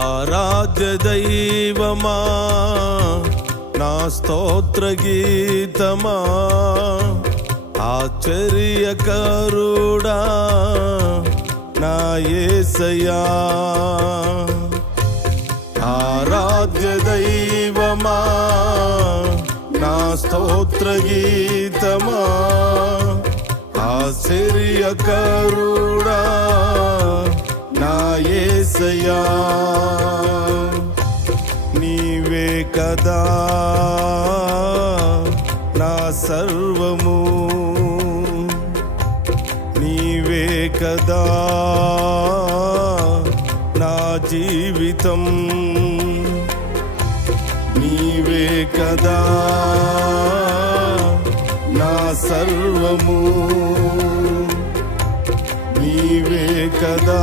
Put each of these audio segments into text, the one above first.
ఆరాధ్య దైవమా నా స్తోత్ర గీతమా ఆశ్చర్యకరుడా నా యేసయ్యా ఆరాధ్య దైవమా నా స్తోత్ర గీతమా ఆశ్చర్యకరుడా నా యేసయ్యా నీవే కదా నా సర్వము నీవే కదా నా జీవితం నీవే కదా నా సర్వము నీవే కదా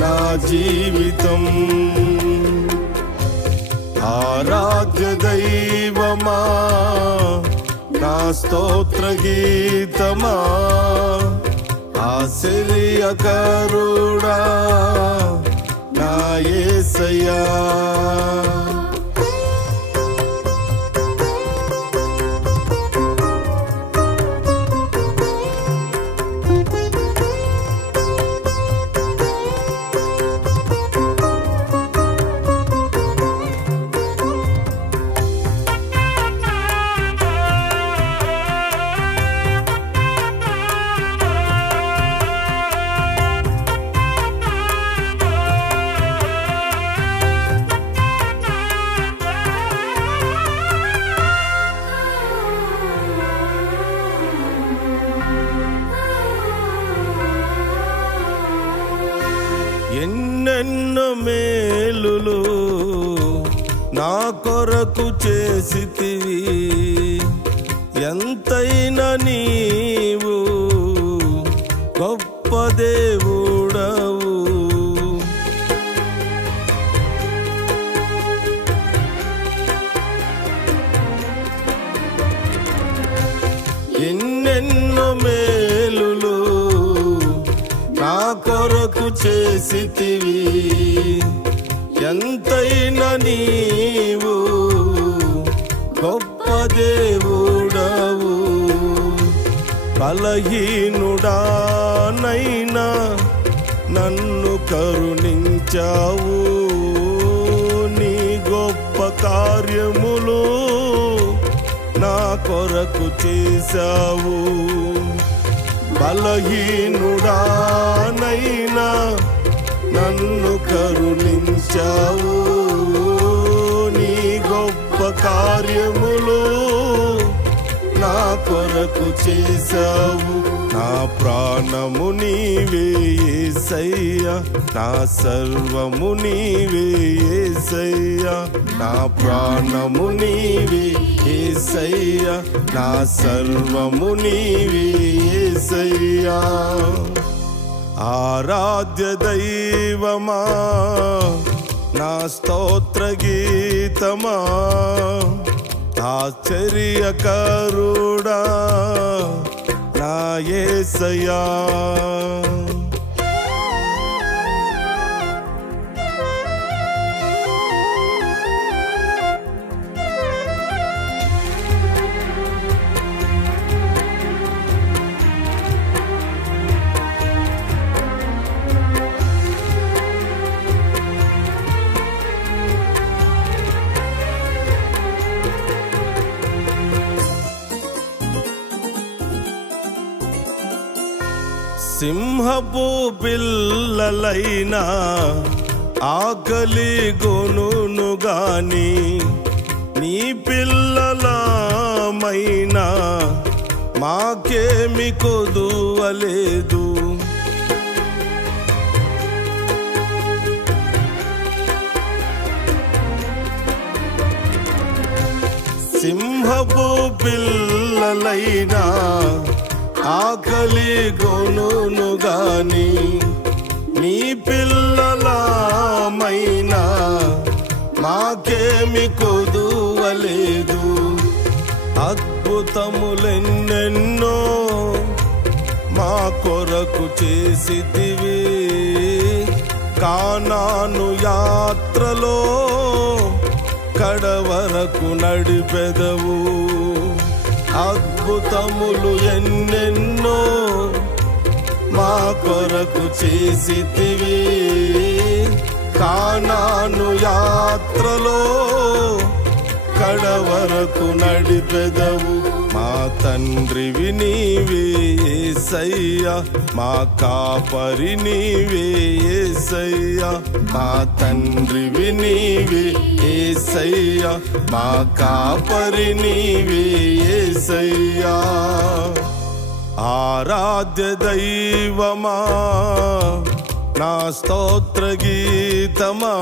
నా జీవితం ఆరాధ్య దైవమా నా స్తోత్ర గీతమా ఆశ్చర్యకరుడా నా యేసయ్యా ఎన్నెన్నో మేలులు నా కొరకు చేసితివి ఎంతైనా నీవు గొప్ప దేవుడవు ఎన్నెన్నో మేలులు నా కొరకు చేసితివి ఎంతైనా నీవు గొప్ప దేవుడవు బలహీనుడానైనా నన్ను కరుణించావు నీ గొప్ప కార్యములు నా కొరకు చేశావు బలహీనుడానైనా నన్ను కరుణించావు నీ గొప్ప కార్యములు నా కొరకు చేశావు నా ప్రాణము నీవే యేసయ్యా నా సర్వము నీవే యేసయ్యా నా ప్రాణము నీవే యేసయ్యా నా సర్వము నీవే యేసయ్యా ఆరాధ్య దైవమా నా స్తోత్ర గీతమా ఆశ్చర్యకరుడా నా యేసయ్యా సింహపు పిల్లలైనా ఆకలి గొనును గాని నీ పిల్లలమైనా మాకేమి కొదువలేదు సింహపు పిల్లలైనా ఆకలి గొనును గాని నీ పిల్లలమైనా మాకేమి కొదువలేదు అద్భుతములెన్నెన్నో మా కొరకు చేసితివి కానాను యాత్రలో కడవరకు నడిపెదవు. అద్భుతములు ఎన్నెన్నో మా కొరకు చేసితివి. కానాను యాత్రలో కడవరకు నడిపెదవు. మా తండ్రివి నీవే యేసయ్యా, మా కాపరి నీవే యేసయ్యా. మా తండ్రివి నీవే యేసయ్యా, మా కాపరి నీవే యేసయ్యా. ఆరాధ్య దైవమా నా స్తోత్ర గీతమా,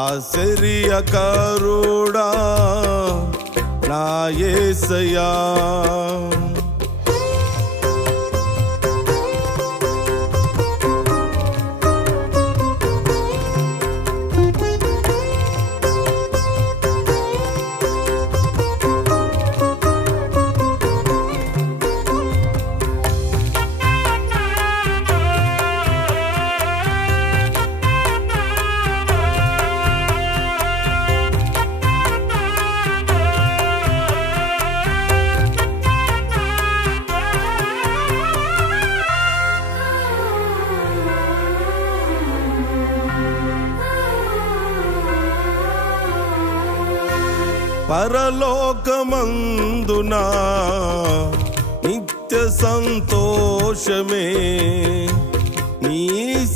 ఆశ్చర్యకరుడా నా యేసయ్యా. పరలోకమందునా నిత్య సంతోషమే నీ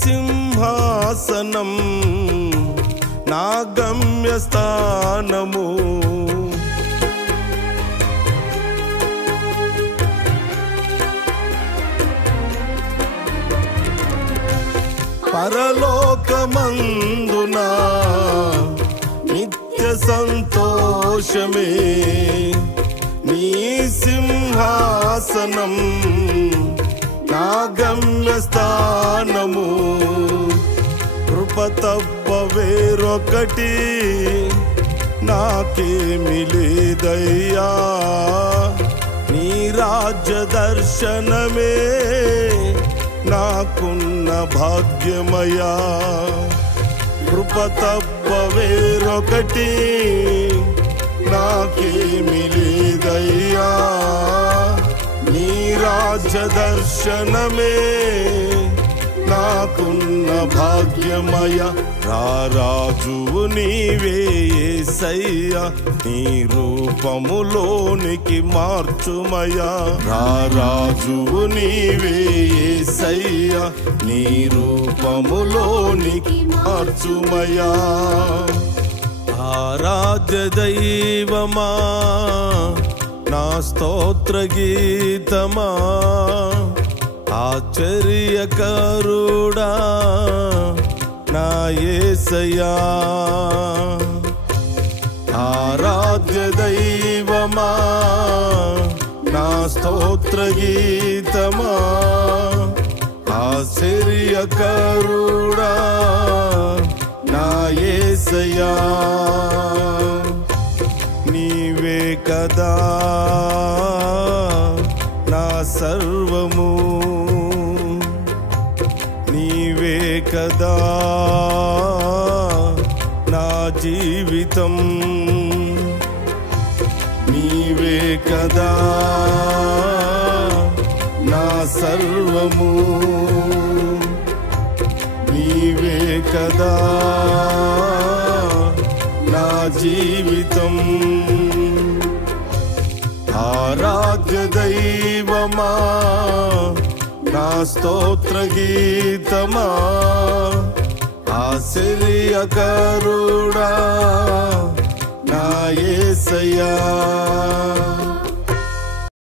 సింహాసనం, నా గమ్యస్థానము. పరలోకమందునా నిత్య సంతోషమే నీ సింహాసనం, నా గమ్యస్థానము. కృప తప్ప వేరొకటి నాకేమి లేదయ్యా, నీ రాజ్య దర్శనమే నాకున్న భాగ్యమయా. కృప తప్ప వేరొకటి నాకేమి లేదయ్యా, నీ రాజ్య దర్శనమే నాకున్న భాగ్యమయ. రారాజువు నీవే యేసయ్యా, నీ రూపములోనికి మార్చుమయా. రారాజువు నీవే యేసయ్యా, నీ రూపములోనికి మార్చుమయా. ఆరాధ్య దైవమా నా స్తోత్ర గీతమా, ఆశ్చర్యకరుడా నా యేసయ్యా. ఆరాధ్య దైవమా నా స్తోత్ర గీతమా, ఆశ్చర్యకరుడా నా యేసయ్యా. నీవే కదా నా సర్వము, నీవే కదా నా జీవితం. నీవే కదా నా సర్వము, నీవే కదా నా జీవితం. ఆరాధ్య దైవమా నా స్తోత్ర గీతమా, ఆశ్చర్యకరుడా నా యేసయ్యా.